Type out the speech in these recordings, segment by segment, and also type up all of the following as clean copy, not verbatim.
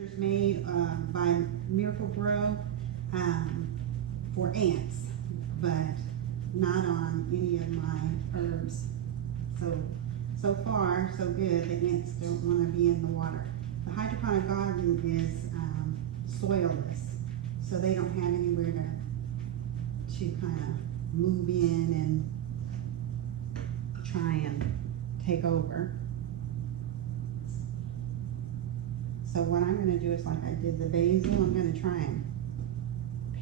Pictures made by Miracle Grow for ants, but not on any of my herbs. So far, so good. The ants don't want to be in the water. The hydroponic garden is soilless, so they don't have anywhere to kind of move in and try and take over. So what I'm going to do is, like I did the basil, I'm going to try and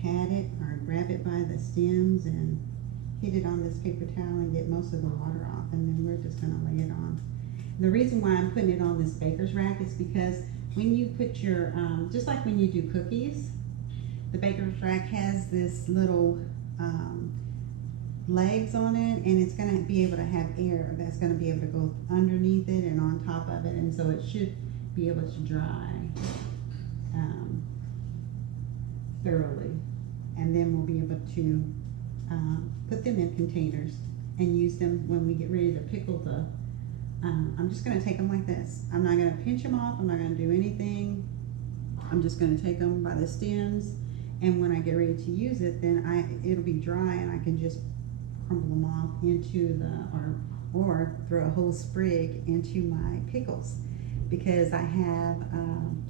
pat it or grab it by the stems and hit it on this paper towel and get most of the water off, and then we're just going to lay it on. The reason why I'm putting it on this baker's rack is because when you put your, just like when you do cookies, the baker's rack has this little legs on it, and it's going to be able to have air that's going to be able to go underneath it and on top of it, and so it should be able to dry thoroughly, and then we'll be able to put them in containers and use them when we get ready to pickle the I'm just going to take them like this. I'm not going to pinch them off. I'm not going to do anything. I'm just going to take them by the stems, and when I get ready to use it, then it'll be dry, and I can just crumble them off into the or throw a whole sprig into my pickles, because I have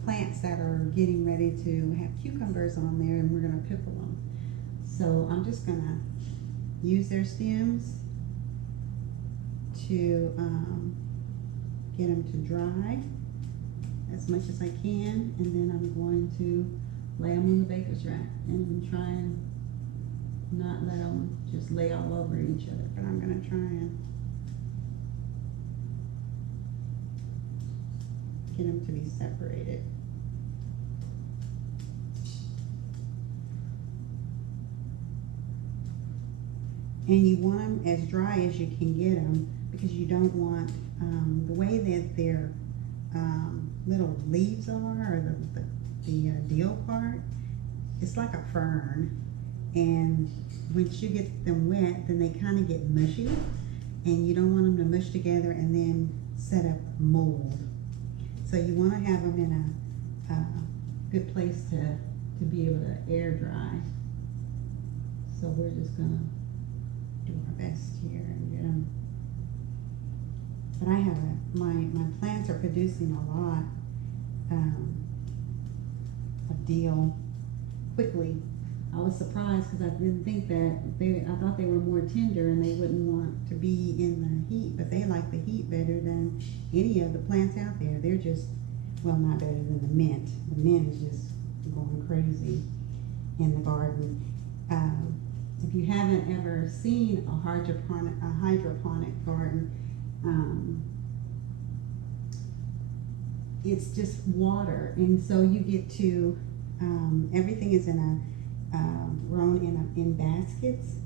plants that are getting ready to have cucumbers on there, and we're going to pickle them. So I'm just going to use their stems to get them to dry as much as I can, and then I'm going to lay them on the baker's rack and try and not let them just lay all over each other, but I'm going to try and get them to be separated. And you want them as dry as you can get them, because you don't want the way that their little leaves are, or the deal part, it's like a fern, and once you get them wet, then they kind of get mushy, and you don't want them to mush together and then set up mold. So you want to have them in a good place to be able to air dry. So we're just gonna do our best here and get them. But I have my plants are producing a lot of deal quickly. I was surprised because I didn't think that I thought they were more tender and they wouldn't want to be in the heat, but they like the heat better than any of the plants out there. They're just, well, not better than the mint. The mint is just going crazy in the garden. If you haven't ever seen a hydroponic garden, it's just water, and so you get to everything is grown in baskets,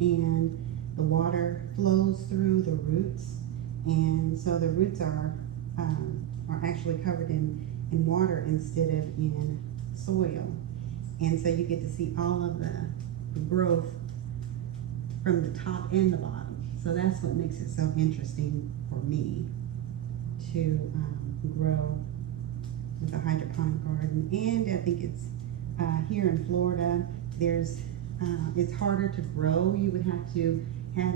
and the water flows through the roots, and so the roots are actually covered in water instead of in soil, and so you get to see all of the growth from the top and the bottom. So that's what makes it so interesting for me to grow with a hydroponic garden. And I think it's here in Florida, there's it's harder to grow. You would have to have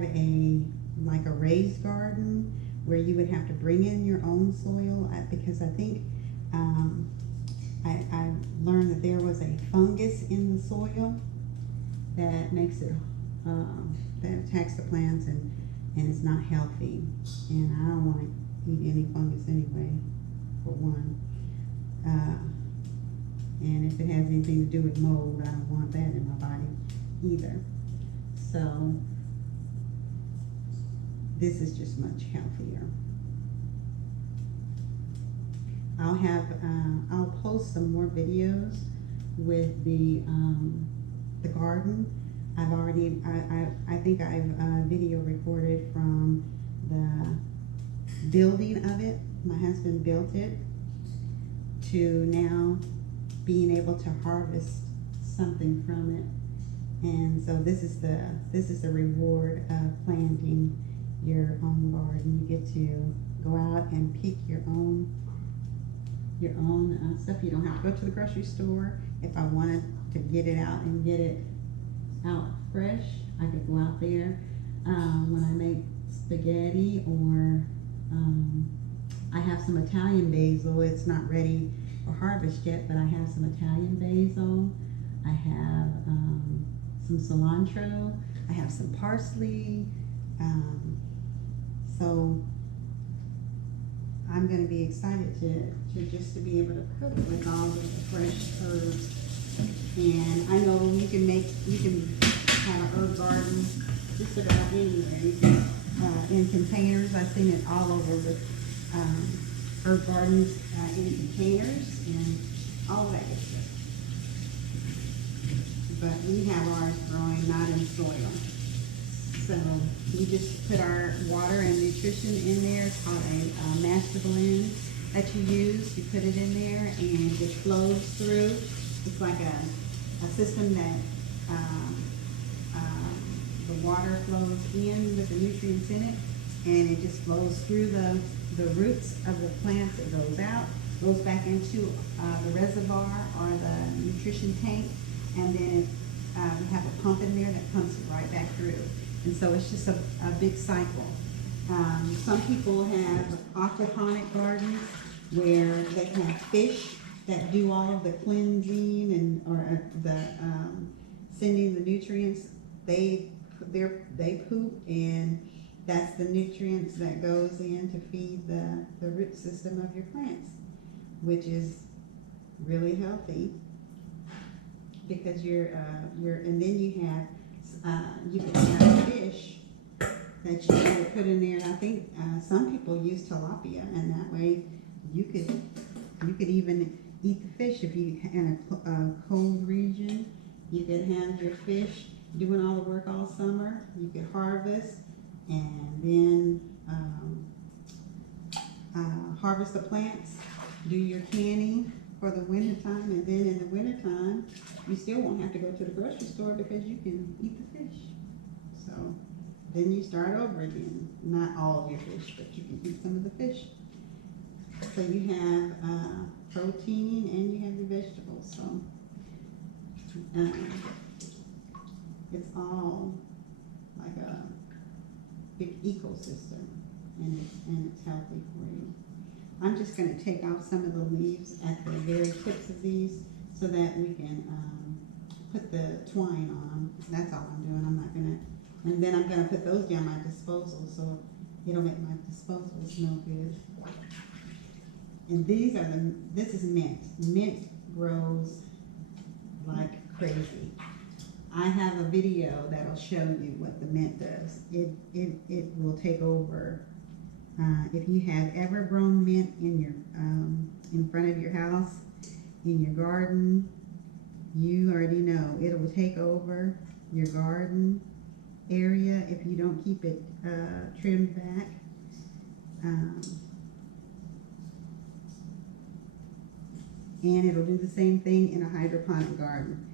like a raised garden where you would have to bring in your own soil, because I think I learned that there was a fungus in the soil that makes it that attacks the plants and it's not healthy, and I don't want to eat any fungus anyway, for one, and if it has anything to do with mold, I don't want that in my body either. So this is just much healthier. I'll post some more videos with the garden. I think I've video recorded from the building of it. My husband built it to now being able to harvest something from it. And so this is the reward of planting your own garden. You get to go out and pick your own your own stuff. You don't have to go to the grocery store. If I wanted to get it out and get it out fresh, I could go out there when I make spaghetti, or I have some Italian basil. It's not ready for harvest yet, but I have some Italian basil. I have some cilantro. I have some parsley. So I'm going to be excited to just to be able to cook with all of the fresh herbs. And I know you can have an herb garden just about anywhere. You can, in containers. I've seen it all over the herb gardens in containers and all that good stuff. But we have ours growing not in soil. So we just put our water and nutrition in there. It's called a master blend that you use. You put it in there and it flows through. It's like a system that the water flows in with the nutrients in it, and it just flows through the roots of the plants. It goes out, goes back into the reservoir or the nutrition tank, and then we have a pump in there that pumps it right back through. And so it's just a big cycle. Some people have aquaponic gardens where they have fish that do all of the cleansing and or the sending the nutrients. They poop, and that's the nutrients that goes in to feed the root system of your plants, which is really healthy because and then you can have fish that you can put in there. And I think some people use tilapia, and that way you could even eat the fish if you in a cold region. You could have your fish doing all the work all summer. You could harvest and then harvest the plants, do your canning for the winter time, and then in the winter time you still won't have to go to the grocery store because you can eat the fish. So then you start over again. Not all of your fish, but you can eat some of the fish. So you have protein and you have your vegetables. So it's all like a big ecosystem, and it's healthy for you. I'm just going to take off some of the leaves at the very tips of these so that we can put the twine on them. That's all I'm doing. I'm not going to, and then I'm going to put those down my disposal so it'll make my disposal smell good. And this is mint. Mint grows like crazy. I have a video that'll show you what the mint does. It will take over. If you have ever grown mint in your in front of your house, in your garden, you already know it will take over your garden area if you don't keep it trimmed back. And it'll do the same thing in a hydroponic garden.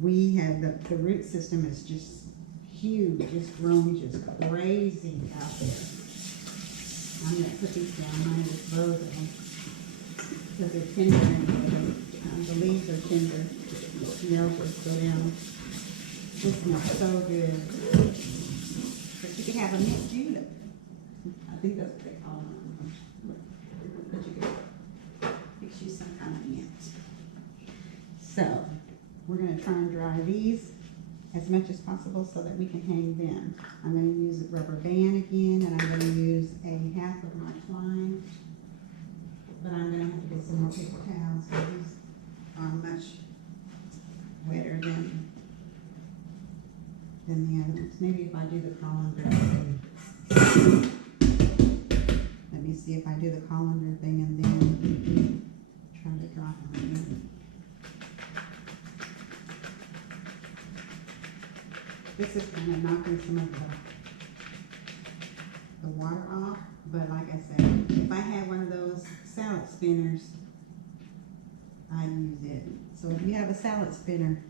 We have the root system is just huge. It's grown just crazy out there. I'm going to put these down. Mine is both of them because they're tender and the leaves are tender. The smell just go down. This smells so good. But you can have a mint julep. I think that's what they call them. But you can fix you some kind of mint. So we're going to try and dry these as much as possible so that we can hang them. I'm going to use a rubber band again, and I'm going to use a half of my twine. But I'm going to have to get some more paper towels because these are much wetter than the other ones. Maybe if I do the colander. Let me see if I do the colander thing and then try to dry them again. This is kind of knocking some of the water off, but like I said, if I had one of those salad spinners, I'd use it. So if you have a salad spinner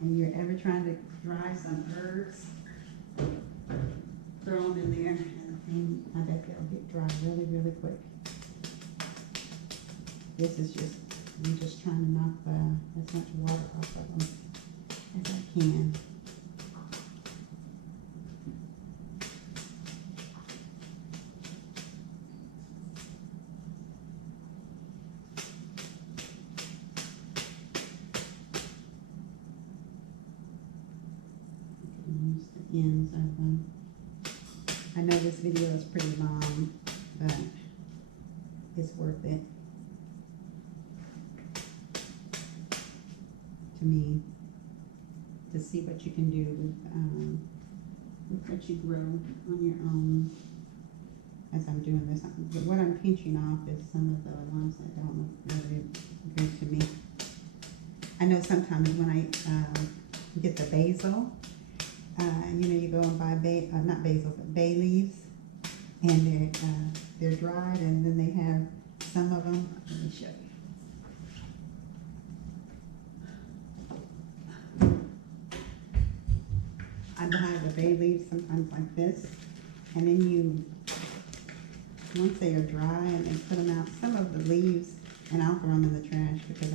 and you're ever trying to dry some herbs, throw them in there, and I bet they'll get dry really, really quick. This is just, I'm just trying to knock as much water off of them as I can. Use the ends of them. I know this video is pretty long, but it's worth it to me to see what you can do with what you grow on your own. As I'm doing this, what I'm pinching off is some of the ones that don't look really good to me. I know sometimes when I get the basil, you know, you go and buy not basil, but bay leaves, and they're dried, and then they have some of them. Let me show you. I buy the bay leaves sometimes like this, and then once they are dry and they put them out, some of the leaves, and I'll throw them in the trash because